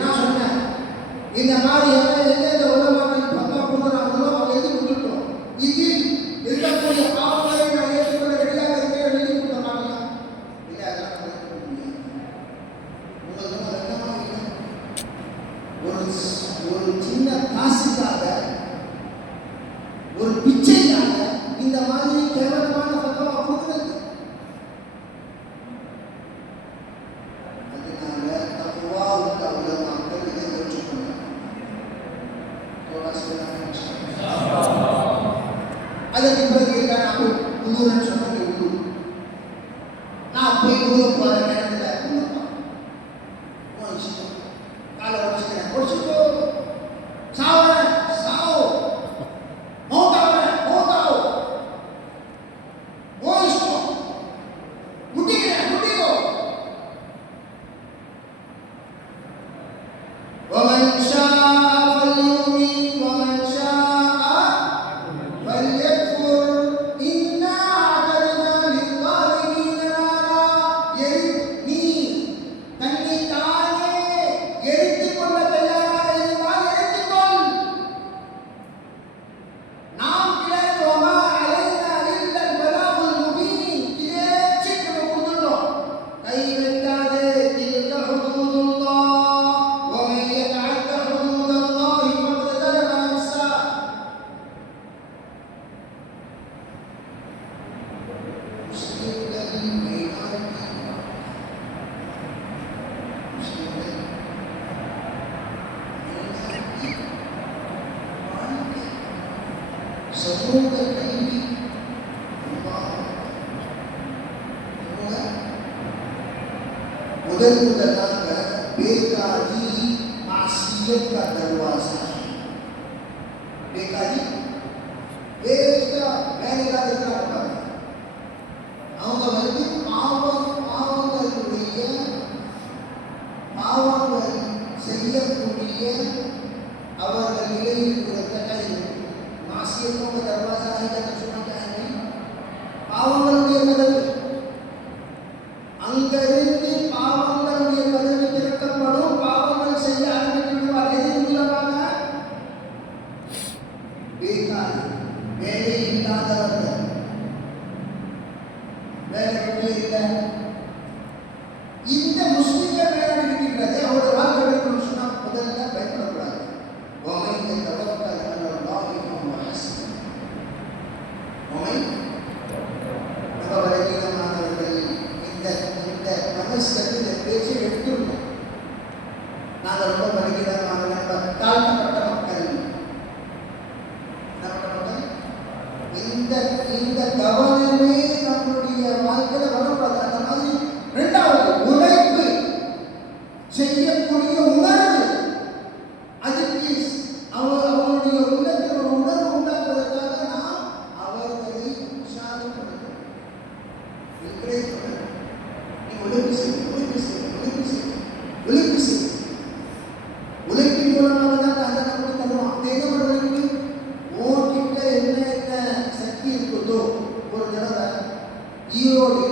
நான் சொன்னேன் இந்த மாதிரி எந்தெந்த உலகங்கள் பத்தா கொடுக்குறாங்களோ அவங்க எழுதி கொடுத்துட்டோம். இதில் இருக்கக்கூடிய பாவங்களை நான் ஏற்றுக்கொள்ள ரெடியாக இருக்கேன் எழுதி கொடுத்தாங்க. இல்லை அதெல்லாம் ஏற்றுக்க முடியாது. ஒரு சின்ன காசுக்காக ஒரு பிச்சைக்காக இந்த மாதிரி கேவலமான பத்தவா கொடுக்குறது. அதனால தப்புவா உள்ள உலகங்கள் இதை ஏற்றுக்கொள்ள அதற்கு பிறகு நான் உள்ளூர்னு சொன்னது உள்ளூர். நான் போய் உள்ளூர் போகிற நேரத்தில் உள்ளூர்ப்பா இஷ்டம் காலை உடச்சிக்கிறேன் உடச்சிக்கோ சாவறேன் சாவோ மௌத்தாவறேன் மௌத்தாவோ ஓ இஷ்டம் முட்டிக்கிறேன் முட்டிக்கோ. ومن شاء فليؤمن ومن شاء فليكفر إنا أعتدنا للظالمين نارا. நீ தன்னை தானே எரித்துக் கொள்ள தயாராக இருந்தால் எரித்துக்கொள். நாம் கிளறுவோமா அலைனா இல்லல் பலாகுல் முபீன். இதே சிக்கனை கொடுத்துட்டோம். கை வைக்காதே தில்க ஹுதூதுல்லாஹ் ومن يتعد حدود الله فقد ظلم نفسه. சமூக கல்வி முதலாக बेकारी मासियत का दरवाजा है. बेकारी बेका मैंने का देखा होगा அவங்க வந்து பாவங்கள் செய்யக்கூடிய அவர்கள் நிலையில் இருக்கிற मासियतों का दरवाजा है. क्या सुना क्या है பாவங்களுடைய கதவு அங்கிருந்து பாவங்களுடைய கதவு திறக்கப்படும். பாவங்கள் செய்ய ஆரம்பிக்கிறார். எதன் மூலமாக? बेकारी வேலை இல்லாதவர்கள் வேலை இல்லை. இந்த முஸ்லிம்கள் வேலை இருக்கிறது. அவரோட வாழ்க்கை எடுக்கணும்னு சொன்னா முதல்ல பயப்படக்கூடாது. ومن يتوكل على الله فهو حسبه. ومن பலவீனமானவர்கள் இந்த மனசு பேச்சை எடுத்துள்ளோம். நாங்கள் ரொம்ப பலவீனமானவர்கள் தாழ்த்தப்பட்ட மக்கள் இந்த கவனமே நம்முடைய வாழ்க்கையில வரக்கூடாது. அந்த மாதிரி இரண்டாவது உழைப்பு செய்யக்கூடிய உணர்வு அதுக்கு அவங்களுடைய உள்ளத்தில் ஒரு உணர்வு உண்டாக்குவதற்காக நாம் அவர்களை உற்சாகப்படுத்தணும். நீ உழைப்பு செய்ய உழைப்பு செய்ய உழைப்பு செய்ய உழைப்பு செய்ய உழைப்பின் மூலமாக தான் அந்த நமக்கு தருவோம். அந்த என்ன பண்ணுறது? உன்கிட்ட என்ன சக்தி இருக்குதோ ஒரு தடவை ஈரோடு